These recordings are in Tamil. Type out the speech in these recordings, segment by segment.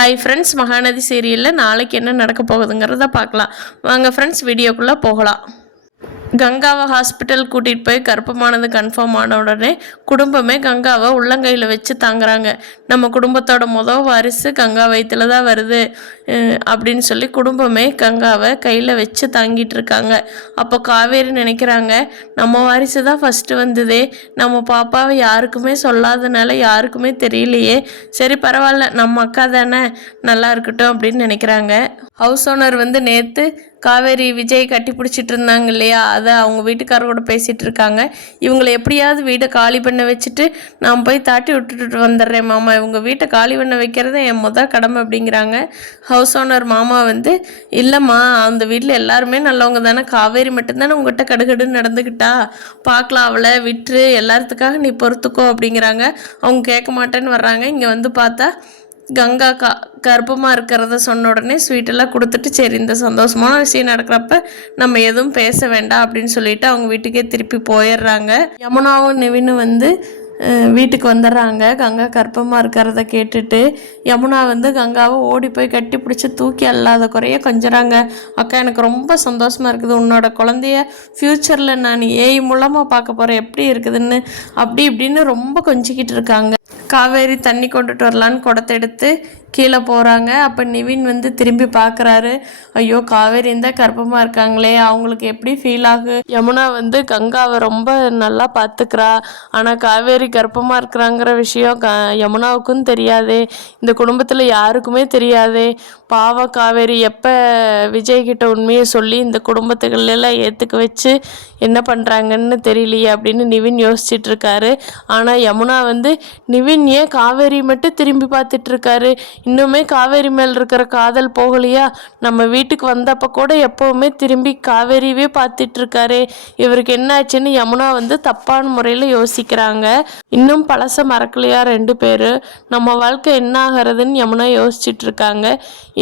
ஹாய் ஃப்ரெண்ட்ஸ், மகாநதி சீரியலில் நாளைக்கு என்ன நடக்க போகுதுங்கிறத பார்க்கலாம் வாங்க ஃப்ரெண்ட்ஸ். வீடியோக்குள்ளே போகலாம். கங்காவை ஹாஸ்பிட்டல் கூட்டிகிட்டு போய் கர்ப்பமானது கன்ஃபார்ம் ஆன உடனே குடும்பமே கங்காவை உள்ளங்கையில் வச்சு தாங்குறாங்க. நம்ம குடும்பத்தோட வாரிசு கங்கா வயிற்றுல தான் வருது அப்படின்னு சொல்லி குடும்பமே கங்காவை கையில் வச்சு தாங்கிட்டு இருக்காங்க. அப்போ காவேரி நினைக்கிறாங்க, நம்ம வாரிசு தான் ஃபஸ்ட்டு வந்ததே, நம்ம பாப்பாவை யாருக்குமே சொல்லாதனால யாருக்குமே தெரியலையே, சரி பரவாயில்ல நம்ம அக்கா தானே, நல்லா இருக்கட்டும் அப்படின்னு நினைக்கிறாங்க. ஹவுஸ் ஓனர் நேற்று காவேரி விஜய் கட்டி பிடிச்சிட்டு இருந்தாங்க இல்லையா, அதை அவங்க வீட்டுக்காரரோட பேசிகிட்டு இருக்காங்க. இவங்களை எப்படியாவது வீட்டை காலி பண்ண வச்சுட்டு நான் போய் தாட்டி விட்டுட்டு வந்துடுறேன் மாமா, இவங்க வீட்டை காலி பண்ண வைக்கிறது என் கடமை அப்படிங்கிறாங்க. ஹவுஸ் ஓனர் மாமா இல்லைம்மா, அந்த வீட்டில் எல்லாருமே நல்லவங்க தானே, காவேரி மட்டும்தானே உங்கள்கிட்ட கடுகடுன்னு நடந்துக்கிட்டா, பார்க்கலாம் அவளை விட்டுரு, எல்லாத்துக்காக நீ பொறுத்துக்கோ அப்படிங்கிறாங்க. அவங்க கேட்க மாட்டேன்னு வர்றாங்க. இங்கே பார்த்தா கங்கா கர்ப்பமாக இருக்கிறத சொன்ன உடனே ஸ்வீட்டெல்லாம் கொடுத்துட்டு, சரி இந்த சந்தோஷமான விஷயம் நடக்கிறப்ப நம்ம எதுவும் பேச வேண்டாம் அப்படின்னு சொல்லிட்டு அவங்க வீட்டுக்கே திருப்பி போயிடுறாங்க. யமுனாவும் நிவினும் வீட்டுக்கு வந்துடுறாங்க. கங்கா கர்ப்பமாக இருக்கிறத கேட்டுட்டு யமுனா கங்காவை ஓடி போய் கட்டி பிடிச்சி தூக்கி அல்லாத குறைய கொஞ்சறாங்க. அக்கா எனக்கு ரொம்ப சந்தோஷமாக இருக்குது, உன்னோட குழந்தைய ஃப்யூச்சரில் நான் ஏஐ மூலமாக பார்க்க போகிறேன், எப்படி இருக்குதுன்னு அப்படி இப்படின்னு ரொம்ப கொஞ்சிக்கிட்டு இருக்காங்க. காவேரி தண்ணி கொண்டுட்டு வரலான்னு குடத்தை எடுத்து கீழே போகிறாங்க. அப்போ நிவின் திரும்பி பார்க்குறாரு. ஐயோ காவேரி இருந்தால் கர்ப்பமாக இருக்காங்களே, அவங்களுக்கு எப்படி ஃபீல் ஆகும். யமுனா கங்காவை ரொம்ப நல்லா பார்த்துக்கிறா, ஆனால் காவேரி கர்ப்பமாக இருக்கிறாங்கிற விஷயம் யமுனாவுக்கும் தெரியாது, இந்த குடும்பத்தில் யாருக்குமே தெரியாது. பாவ காவேரி எப்போ விஜய்கிட்ட உண்மையை சொல்லி இந்த குடும்பத்துகளெல்லாம் ஏற்றுக்க வச்சு என்ன பண்ணுறாங்கன்னு தெரியலையே அப்படின்னு நிவின் யோசிச்சுட்டு இருக்காரு. ஆனால் யமுனா நிவின் ஏன் காவேரி மட்டும் திரும்பி பார்த்துட்டு இருக்காரு, இன்னுமே காவேரி மேல் இருக்கிற காதல் போகலையா, நம்ம வீட்டுக்கு வந்தப்போ கூட எப்போவுமே திரும்பி காவேரியவே பார்த்துட்டு இருக்காரு, இவருக்கு என்னாச்சுன்னு யமுனா தப்பான முறையில் யோசிக்கிறாங்க. இன்னும் பழச மறக்கலையா ரெண்டு பேர், நம்ம வாழ்க்கை என்ன ஆகிறதுன்னு யமுனா யோசிச்சுட்டு இருக்காங்க.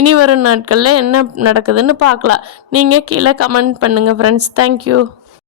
இனி வரும் நாட்களில் என்ன நடக்குதுன்னு பார்க்கலாம். நீங்கள் கீழே கமெண்ட் பண்ணுங்கள் ஃப்ரெண்ட்ஸ். தேங்க்யூ.